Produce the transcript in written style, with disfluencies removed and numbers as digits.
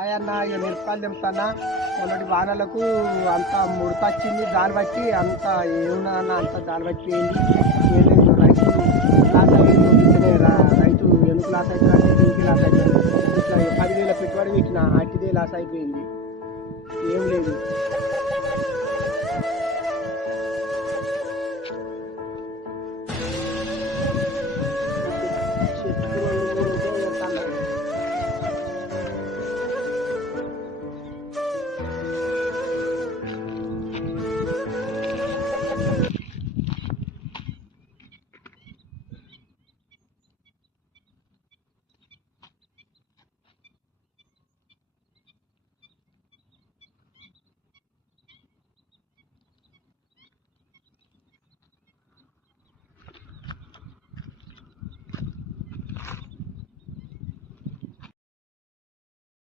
ఆయన్న ఇక మిరపకాయలు తెంపుతానా మొన్నటి వానలకు అంత ముడతొచ్చింది. దాన్ని బట్టి అంత ఏమున్నా అంత దాన్ని బట్టి పోయింది. ఏం లేదు రైతు లాస్ అయ్యింది. రైతు ఎందుకు లాస్ అవుతారంటే దీనికి లాస్ అవుతారు. ఇట్లా 10,000 పెట్టుబడి పెట్టిన అట్టిదే లాస్ అయిపోయింది. ఏం లేదు.